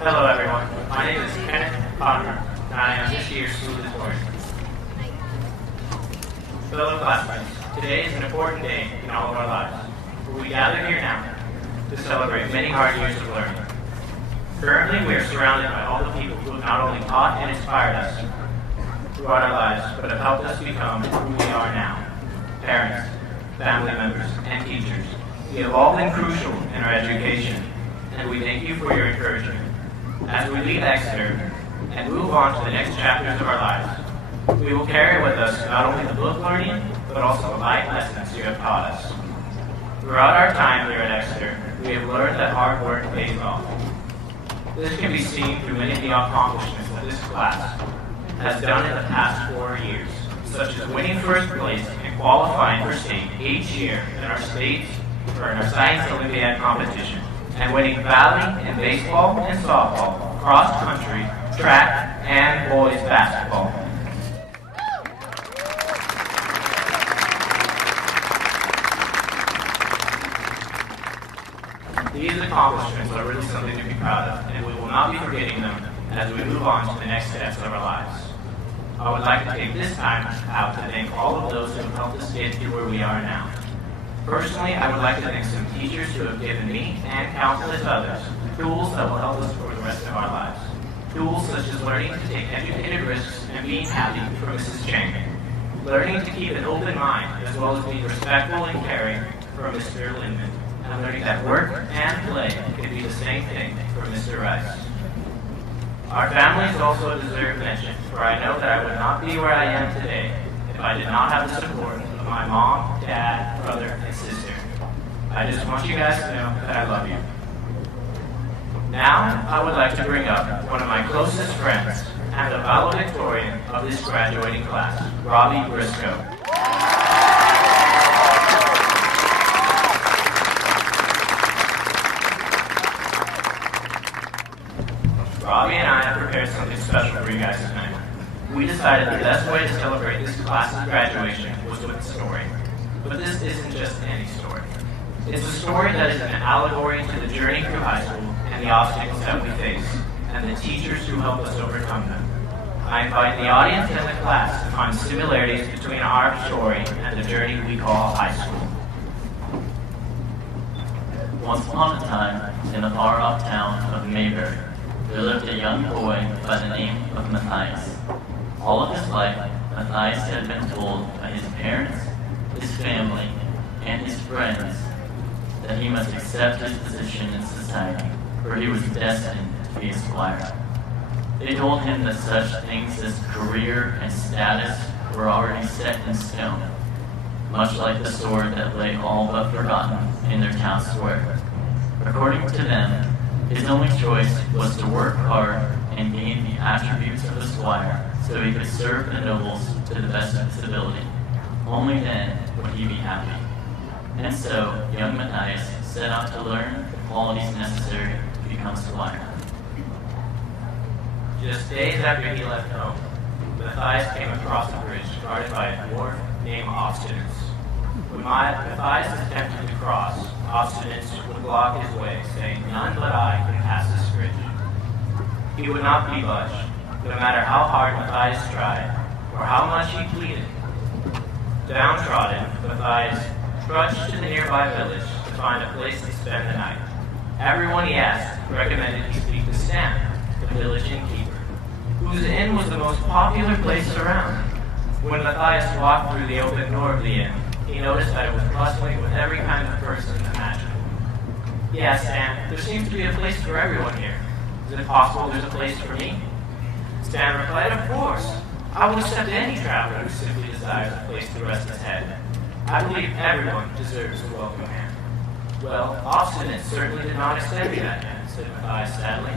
Hello everyone, my name is Kenneth Potter, and I am this year's salutatorian. Fellow classmates, today is an important day in all of our lives, for we gather here now to celebrate many hard years of learning. Currently, we are surrounded by all the people who have not only taught and inspired us throughout our lives, but have helped us become who we are now. Parents, family members, and teachers. You have all been crucial in our education, and we thank you for your encouragement. As we leave Exeter and move on to the next chapters of our lives, we will carry with us not only the book learning, but also the life lessons you have taught us. Throughout our time here at Exeter, we have learned that hard work pays off. This can be seen through many of the accomplishments that this class has done in the past 4 years, such as winning first place and qualifying for state each year in our Science Olympiad competition, and winning Valley in baseball and softball, cross country, track, and boys basketball. These accomplishments are really something to be proud of, and we will not be forgetting them as we move on to the next steps of our lives. I would like to take this time out to thank all of those who have helped us get to where we are now. Personally, I would like to thank some teachers who have given me and countless others tools that will help us for the rest of our lives. Tools such as learning to take educated risks and being happy for Mrs. Chang. Learning to keep an open mind as well as being respectful and caring for Mr. Lindman. And learning that work and play can be the same thing for Mr. Rice. Our families also deserve mention, for I know that I would not be where I am today if I did not have the support of my mom, dad, brother, and sister. I just want you guys to know that I love you. Now, I would like to bring up one of my closest friends and the valedictorian of this graduating class, Robbie Briscoe. Robbie and I have prepared something special for you guys tonight. We decided the best way to celebrate this class's graduation was with a story. But this isn't just any story. It's a story that is an allegory to the journey through high school and the obstacles that we face, and the teachers who help us overcome them. I invite the audience and the class to find similarities between our story and the journey we call high school. Once upon a time, in the far-off town of Maybury, there lived a young boy by the name of Matthias. All of his life, Matthias had been told by his parents, his family, and his friends that he must accept his position in society, for he was destined to be a squire. They told him that such things as career and status were already set in stone, much like the sword that lay all but forgotten in their town square. According to them, his only choice was to work hard and gain the attributes of a squire so he could serve the nobles to the best of his ability. Only then would he be happy. And so, young Matthias set out to learn the qualities necessary to become squire. Just days after he left home, Matthias came across a bridge guarded by a dwarf named Obstinance. When Matthias attempted to cross, Obstinance would block his way, saying, "None but I can pass this bridge." He would not be budged, no matter how hard Matthias tried, or how much he pleaded. Downtrodden, Matthias trudged to the nearby village to find a place to spend the night. Everyone he asked recommended he speak to Stan, the village innkeeper, whose inn was the most popular place around. When Matthias walked through the open door of the inn, he noticed that it was bustling with every kind of person imaginable. "Yeah, Stan, there seems to be a place for everyone here. Is it possible there's a place for me?" Stan replied, "Of course. I will accept any traveler who simply desires a place to rest his head. I believe everyone deserves a welcome hand." "Well, Obstinate certainly did not extend me that hand," said Matthias sadly.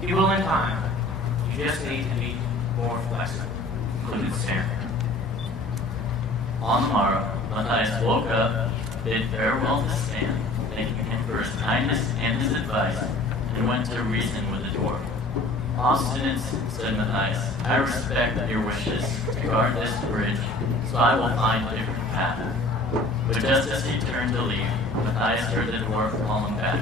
"He will in time. You just need to be more flexible," concluded Stan. On the morrow, Matthias woke up, bid farewell to Stan, thanking him for his kindness and his advice, and went to reason with the dwarf. "Obstinance," said Matthias, "I respect your wishes to guard this bridge, so I will find a different path." But just as he turned to leave, Matthias heard the dwarf calling back,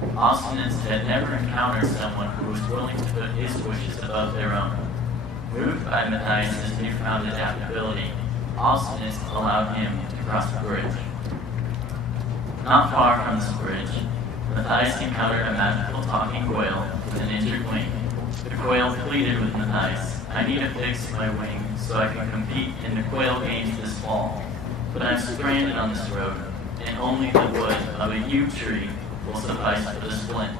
Obstinance had never encountered someone who was willing to put his wishes above their own. Moved by Matthias' newfound adaptability, Obstinance allowed him to cross the bridge. Not far from this bridge, Matthias encountered a magical talking quail with an injured wing. The quail pleaded with Matthias, "I need to fix my wing so I can compete in the quail games this fall. But I'm stranded on this road, and only the wood of a yew tree will suffice for the splint.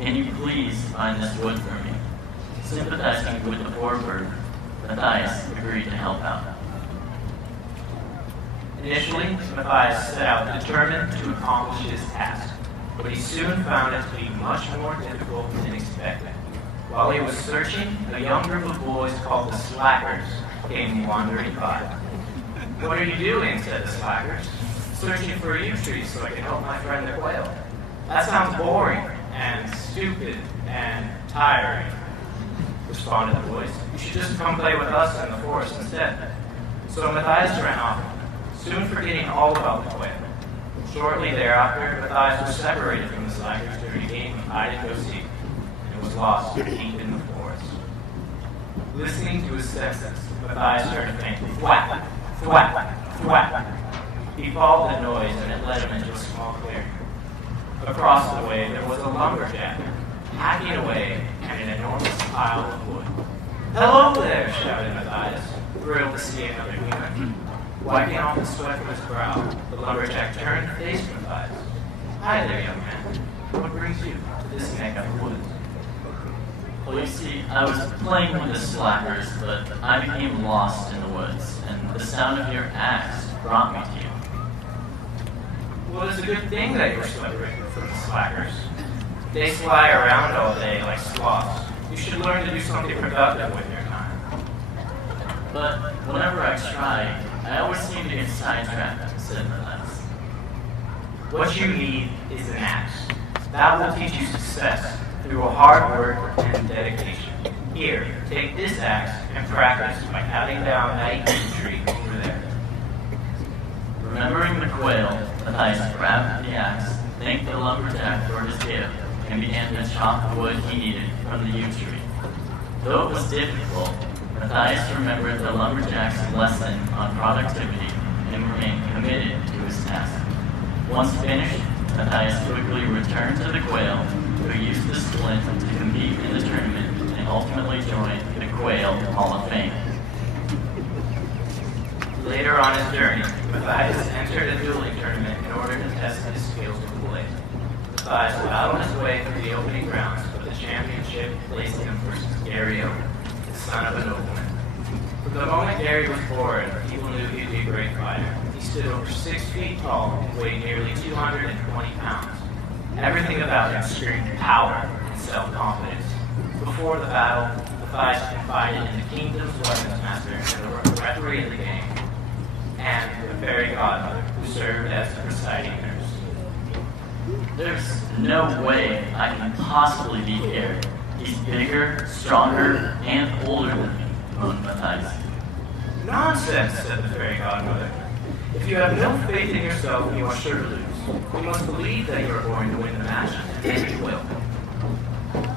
Can you please find this wood for me?" Sympathizing with the poor bird, Matthias agreed to help out. Initially, Matthias set out determined to accomplish his task, but he soon found it to be much more difficult than expected. While he was searching, a young group of boys called the Slackers came wandering by. "What are you doing?" said the Slackers. "Searching for yew trees so I can help my friend the quail." "That sounds boring and stupid and tiring," responded the boys. "You should just come play with us in the forest instead." So Matthias ran off, soon forgetting all about the quail. Shortly thereafter, Matthias was separated from the Slackers during a game of hide-and-go-seek and was lost deep in the forest. Listening to his senses, Matthias heard a faint thwack, thwack, thwack. He followed the noise and it led him into a small clearing. Across the way, there was a lumberjack, hacking away at an enormous pile of wood. "Hello there!" shouted Matthias, thrilled to see another human. Wiping off the sweat from his brow, the lumberjack turned to face Matthias. "Hi there, young man. What brings you to this neck of the woods?" "Well, you see, I was playing with the Slackers, but I became lost in the woods, and the sound of your axe brought me to you." "Well, it's a good thing that you're separated from the Slackers. They fly around all day like sloths. You should learn to do something productive with your time." "But whenever I try, I always seem to get sidetracked," said Matthias. "What you need is an axe. That will teach you success through hard work and dedication. Here, take this axe and practice by cutting down that yew tree over there." Remembering the quail, Matthias grabbed the axe, thanked the lumberjack for his gift, and began to chop the wood he needed from the yew tree. Though it was difficult, Matthias remembered the lumberjack's lesson on productivity and remained committed to his task. Once finished, Matthias quickly returned to the quail, who used the splint to compete in the tournament and ultimately joined the Quail Hall of Fame. Later on his journey, Matthias entered a dueling tournament in order to test his skills with the blade. Matthias battled his way through the opening rounds, but the championship placed him versus Gary Oak, the son of a nobleman. From the moment Gary was born, people knew he'd be a great fighter. He stood over 6 feet tall and weighed nearly 220 pounds. Everything about him screamed power and self-confidence. Before the battle, Matthias confided in the kingdom's weapons master and the referee of the game, and the fairy godmother who served as the presiding nurse. "There's no way I can possibly beat Gary. He's bigger, stronger, and older than me," moaned Matthias. "Nonsense," said the fairy godmother. "If you have no faith in yourself, you are sure to lose. You must believe that you are going to win the match, and you will."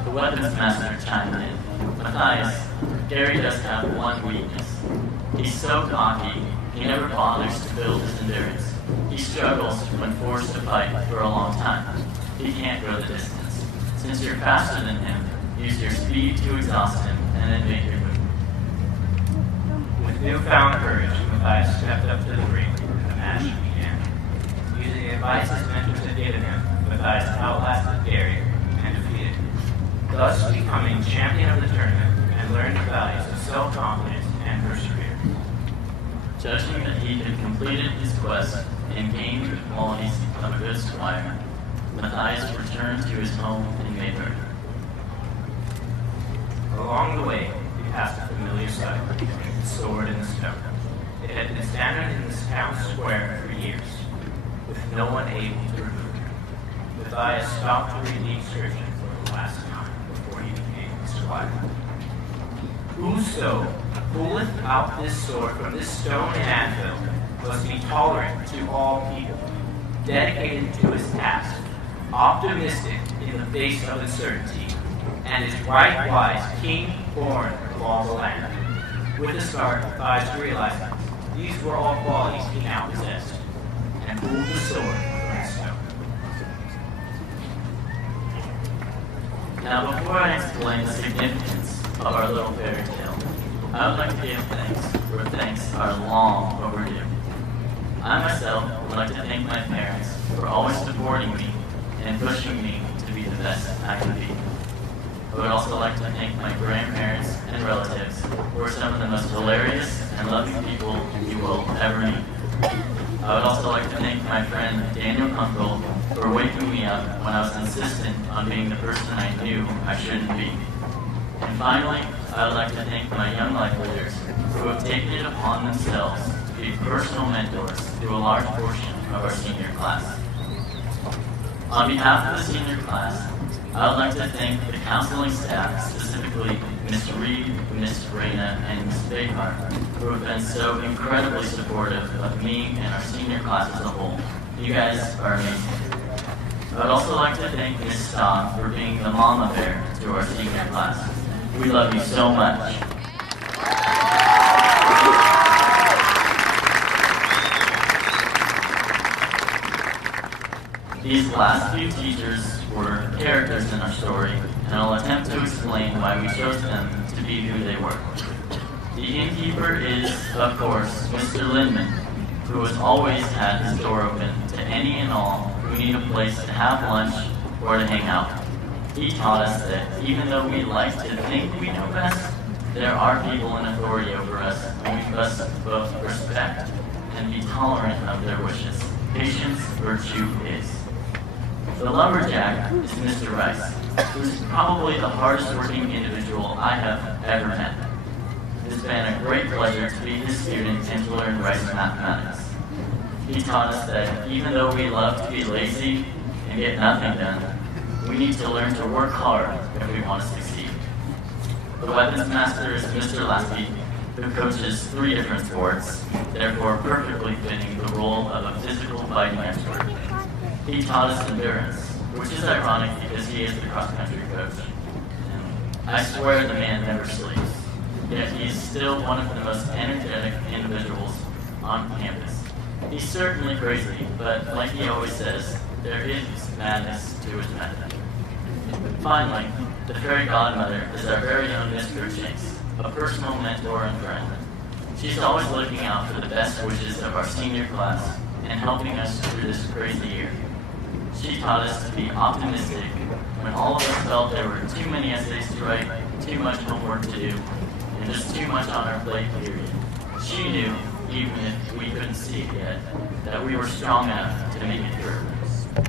The weapons master chimed in. "Matthias, Gary does have one weakness. He's so cocky, he never bothers to build his endurance. He struggles when forced to fight for a long time. He can't go the distance. Since you're faster than him, use your speed to exhaust him and then make your move." With newfound courage, Matthias stepped up to the ring, and the match began. Using the advice his mentors had given him, Matthias outlasted Gary and defeated him, thus becoming champion of the tournament and learned the values of self-confidence and perseverance. Judging that he had completed his quest and gained the qualities of a good squire, Matthias returned to his home in Mayberry. Along the way, he passed a familiar sight, the sword in the stone. It had been standing in this town square for years, with no one able to remove it. Matthias stopped to read the inscription for the last time before he became a squire. "Whoso pulleth out this sword from this stone and anvil must be tolerant to all people, dedicated to his task, optimistic in the face of uncertainty, and is right wise king born of all the land. With a start, Matthias realized these were all qualities he now possessed, and pulled the sword from his stone. Now, before I explain the significance of our little fairy tale, I would like to give thanks where thanks are long overdue. I myself would like to thank my parents for always supporting me and pushing me to be the best I can be. I would also like to thank my grandparents and relatives, who are some of the most hilarious and loving people you will ever meet. I would also like to thank my friend Daniel Kunkel for waking me up when I was insistent on being the person I knew I shouldn't be. And finally, I would like to thank my young life leaders who have taken it upon themselves to be personal mentors through a large portion of our senior class. On behalf of the senior class, I would like to thank the counseling staff, specifically Ms. Reed, Ms. Reyna, and Ms. Behar, who have been so incredibly supportive of me and our senior class as a whole. You guys are amazing. I would also like to thank Ms. Staub for being the mama bear to our senior class. We love you so much. These last few teachers were characters in our story, and I'll attempt to explain why we chose them to be who they were. The innkeeper is, of course, Mr. Lindman, who has always had his door open to any and all who need a place to have lunch or to hang out. He taught us that even though we like to think we know best, there are people in authority over us, and we must both respect and be tolerant of their wishes. Patience, virtue is. The lumberjack is Mr. Rice, who's probably the hardest working individual I have ever met. It has been a great pleasure to be his student and to learn Rice mathematics. He taught us that even though we love to be lazy and get nothing done, we need to learn to work hard if we want to succeed. The weapons master is Mr. Lasky, who coaches 3 different sports, therefore perfectly fitting the role of a physical fighting expert. He taught us endurance, which is ironic because he is the cross-country coach. And I swear the man never sleeps, yet he's still one of the most energetic individuals on campus. He's certainly crazy, but like he always says, there is madness to his method. Finally, the fairy godmother is our very own Miss Cruikshanks, a personal mentor and friend. She's always looking out for the best wishes of our senior class and helping us through this crazy year. She taught us to be optimistic when all of us felt there were too many essays to write, too much homework to do, and just too much on our plate, period. She knew, even if we couldn't see it yet, that we were strong enough to make it through.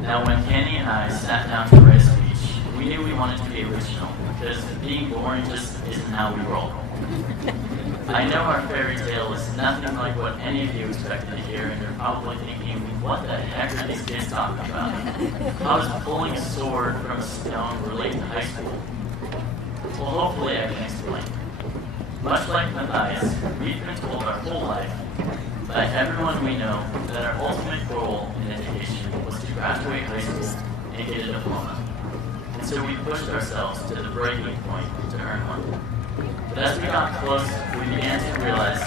Now, when Kenny and I sat down to write a speech, we knew we wanted to be original, because being boring just isn't how we roll. I know our fairy tale is nothing like what any of you expected to hear, and you're probably thinking, what the heck are these kids talking about? How does pulling a sword from a stone relate to high school? Well, hopefully I can explain. Much like Matthias, we've been told our whole life by everyone we know that our ultimate goal in education was to graduate high school and get a diploma. And so we pushed ourselves to the breaking point to earn one. But as we got close, we began to realize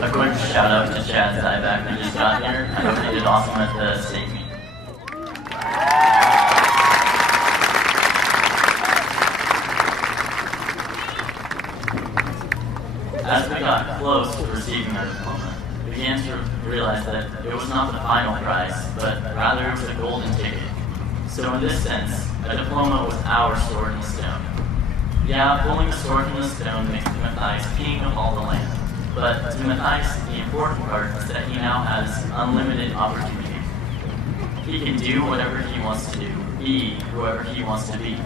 a quick shout out to Chad Zyback who just got here. I hope they did awesome at the state meet. As we got close to receiving our diploma, we began to realize that it was not the final prize, but rather it was a golden ticket. So in this sense, a diploma was our sword in the stone. Yeah, pulling the sword from the stone makes Matthias king of all the land. But to Matthias, the important part is that he now has unlimited opportunity. He can do whatever he wants to do, be whoever he wants to be.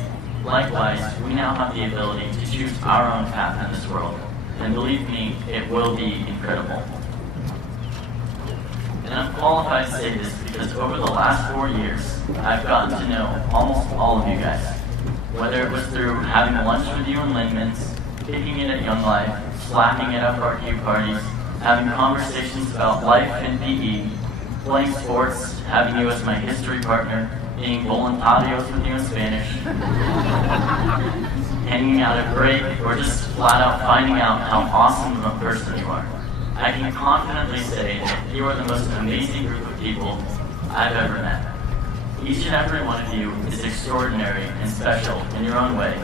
Likewise, we now have the ability to choose our own path in this world. And believe me, it will be incredible. And I'm qualified to say this because over the last 4 years, I've gotten to know almost all of you guys. Whether it was through having lunch with you in Lindman's, kicking it at Young Life, slapping it up our Q parties, having conversations about life and PE, playing sports, having you as my history partner, being voluntarios with you in Spanish, hanging out at break, or just flat out finding out how awesome of a person you are. I can confidently say that you are the most amazing group of people I've ever met. Each and every one of you is extraordinary and special in your own way,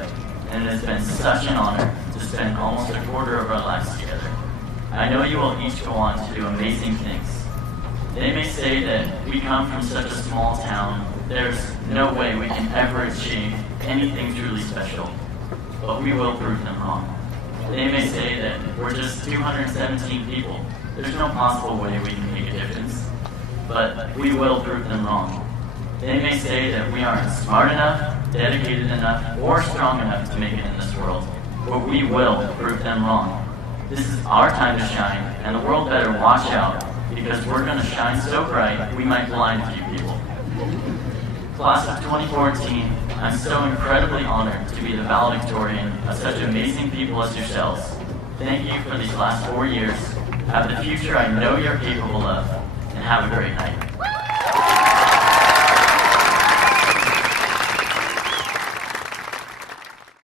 and it has been such an honor to spend almost a quarter of our lives together. I know you will each go on to do amazing things. They may say that we come from such a small town, there's no way we can ever achieve anything truly special, but we will prove them wrong. They may say that we're just 217 people, there's no possible way we can make a difference, but we will prove them wrong. They may say that we aren't smart enough, dedicated enough, or strong enough to make it in this world, but we will prove them wrong. This is our time to shine, and the world better watch out, because we're going to shine so bright we might blind a few people. Class of 2014, I'm so incredibly honored to be the valedictorian of such amazing people as yourselves. Thank you for these last 4 years. Have the future I know you're capable of, and have a great night.